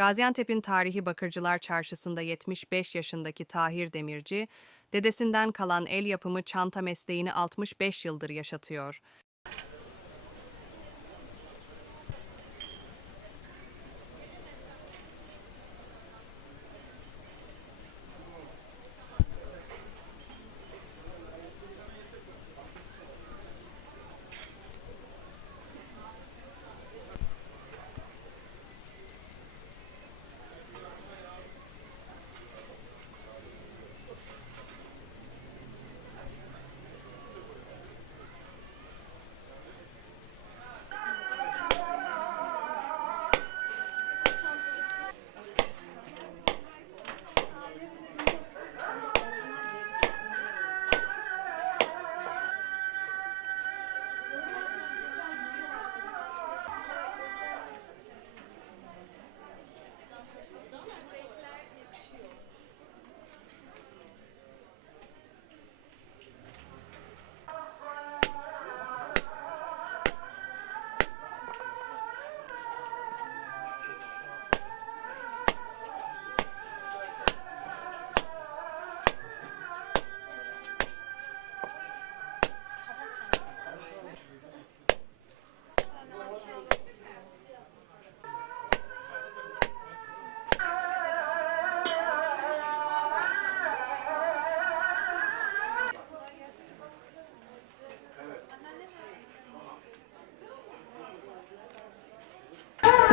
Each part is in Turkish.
Gaziantep'in tarihi Bakırcılar Çarşısı'nda 75 yaşındaki Tahir Demirci, dedesinden kalan el yapımı çanta mesleğini 65 yıldır yaşatıyor.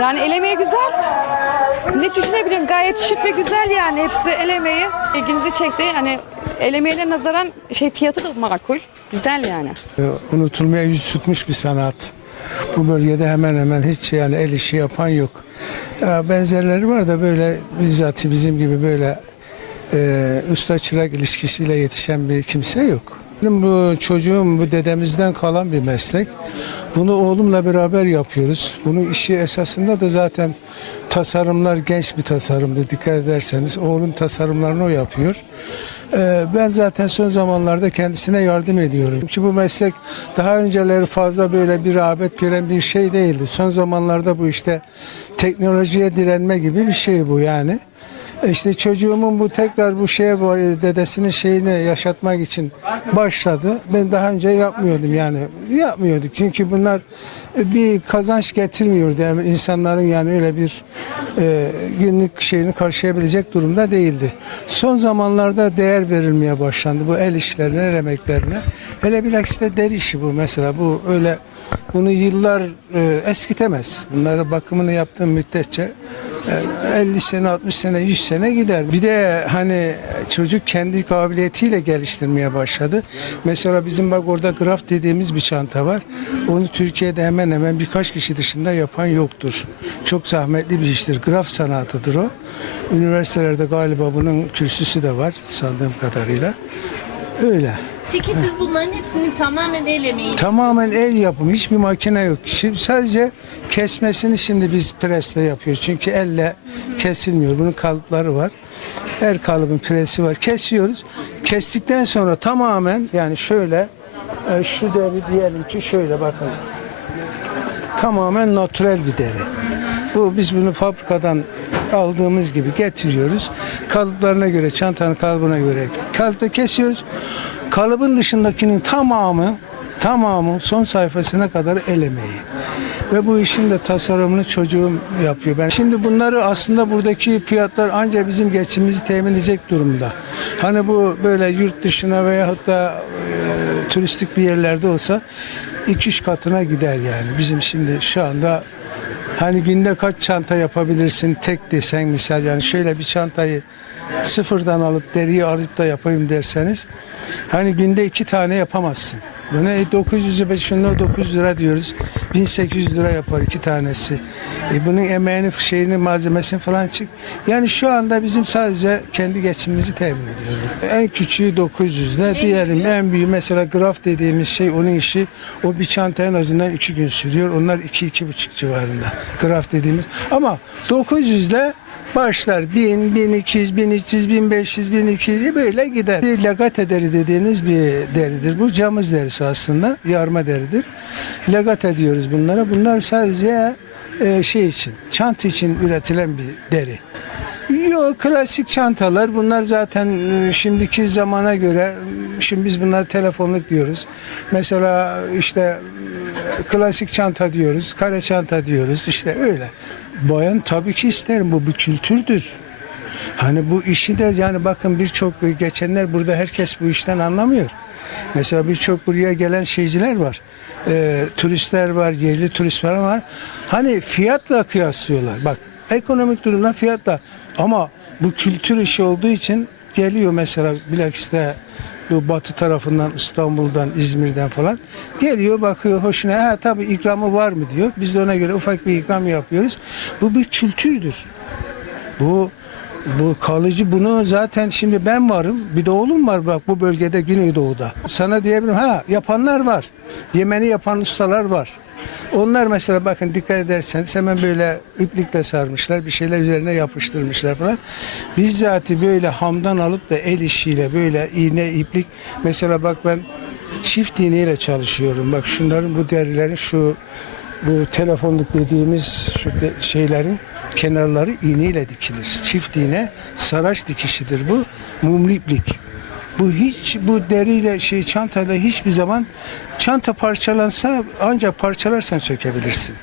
Yani el emeği güzel. Ne düşünebilirim gayet şık ve güzel yani hepsi el emeği. İlgimizi çekti. Hani el emeğine nazaran şey fiyatı da makul. Güzel yani. Ee, unutulmaya yüz tutmuş bir sanat. Bu bölgede hemen hemen hiç yani el işi yapan yok. Benzerleri var da böyle bizzat bizim gibi böyle e, usta çırak ilişkisiyle yetişen bir kimse yok. Benim bu çocuğum bu dedemizden kalan bir meslek. Bunu oğlumla beraber yapıyoruz. Bunun işi esasında da zaten tasarımlar genç bir tasarımdı dikkat ederseniz. Oğlum tasarımlarını o yapıyor. Ee, Ben zaten son zamanlarda kendisine yardım ediyorum. Çünkü bu meslek daha önceleri fazla böyle bir rağbet gören bir şey değildi. Son zamanlarda bu işte teknolojiye direnme gibi bir şey bu yani. İşte çocuğumun bu tekrar bu şeye bu dedesinin şeyini yaşatmak için başladı. Ben daha önce yapmıyordum yani. Yapmıyorduk çünkü bunlar bir kazanç getirmiyordu. Yani insanların yani öyle bir e, günlük şeyini karşılayabilecek durumda değildi. Son zamanlarda değer verilmeye başlandı bu el işlerine, el emeklerine. Hele bilakis de deri işi bu mesela. Bu öyle bunu yıllar e, eskitemez. Bunlara bakımını yaptığım müddetçe e, 50 sene, 60 sene, 100 sene gider. Bir de hani çocuk kendi kabiliyetiyle geliştirmeye başladı. Mesela bizim bak orada graf dediğimiz bir çanta var. Onu Türkiye'de hemen hemen birkaç kişi dışında yapan yoktur. Çok zahmetli bir iştir. Graf sanatıdır o. Üniversitelerde galiba bunun kürsüsü de var sandığım kadarıyla. Öyle. Peki siz bunların hepsini tamamen el emeği Tamamen el yapımı, hiçbir makine yok. Şimdi sadece kesmesini şimdi biz presle yapıyoruz. Çünkü elle kesilmiyor. Bunun kalıpları var. Her kalıbın presi var. Kesiyoruz. Kestikten sonra tamamen yani şöyle e, şu deri diyelim ki şöyle bakın. Tamamen natürel bir deri. Bu biz bunu fabrikadan aldığımız gibi getiriyoruz. Kalıplarına göre, çantanın kalıbına göre kalıpta kesiyoruz. Kalıbın dışındakinin tamamı tamamı son sayfasına kadar el emeği. Ve bu işin de tasarımını çocuğum yapıyor. Ben şimdi bunları aslında buradaki fiyatlar ancak bizim geçimimizi temin edecek durumda. Hani bu böyle yurt dışına veya hatta e, turistik bir yerlerde olsa 2-3 katına gider yani. Bizim şimdi şu anda Hani günde kaç çanta yapabilirsin tek desen misal yani şöyle bir çantayı sıfırdan alıp deriyi alıp da yapayım derseniz hani günde iki tane yapamazsın. Buna 900 lira, şunu 900 lira diyoruz. 1800 lira yapar iki tanesi. E bunun emeğini, şeyini, malzemesini falan çık. Yani şu anda bizim sadece kendi geçimimizi temin ediyoruz. En küçüğü 900 lira. Diyelim en büyüğü mesela graf dediğimiz şey onun işi o bir çanta en azından iki gün sürüyor. Onlar iki iki buçuk civarında. Graf dediğimiz. Ama 900 ile Başlar 1000, 1200, 1300, 1500, 1200 böyle gider. Bir Legate deri dediğiniz bir deridir. Bu camız derisi aslında. Yarma deridir. Legate diyoruz bunlara. Bunlar sadece e, şey için, çanta için üretilen bir deri. Yok klasik çantalar bunlar zaten e, şimdiki zamana göre e, şimdi biz bunları telefonluk diyoruz. Mesela işte e, klasik çanta diyoruz, kare çanta diyoruz işte öyle. Bayan tabii ki isterim bu bir kültürdür. Hani bu işi de yani bakın birçok geçenler burada herkes bu işten anlamıyor. Mesela birçok buraya gelen şeyciler var. Ee, turistler var, yerli turistler var. Hani fiyatla kıyaslıyorlar. Bak ekonomik durumdan fiyatla. Ama bu kültür işi olduğu için geliyor mesela bilakiste bu batı tarafından İstanbul'dan, İzmir'den falan geliyor bakıyor hoşuna ha tabii ikramı var mı diyor. Biz de ona göre ufak bir ikram yapıyoruz. Bu bir kültürdür. Bu bu kalıcı bunu zaten şimdi ben varım. Bir de oğlum var bak bu bölgede Güneydoğu'da. Sana diyebilirim ha yapanlar var. Yemeni yapan ustalar var. Onlar mesela bakın dikkat ederseniz hemen böyle iplikle sarmışlar. Bir şeyler üzerine yapıştırmışlar falan. Bizzati böyle hamdan alıp da el işiyle böyle iğne iplik. Mesela bak ben çift iğneyle çalışıyorum. Bak şunların bu derilerin şu bu telefonluk dediğimiz şu şeylerin kenarları iğneyle dikilir. Çift iğne saraç dikişidir bu. Mumlu iplik. Bu hiç bu deriyle şey çantayla hiçbir zaman çanta parçalansa ancak parçalarsan sökebilirsin.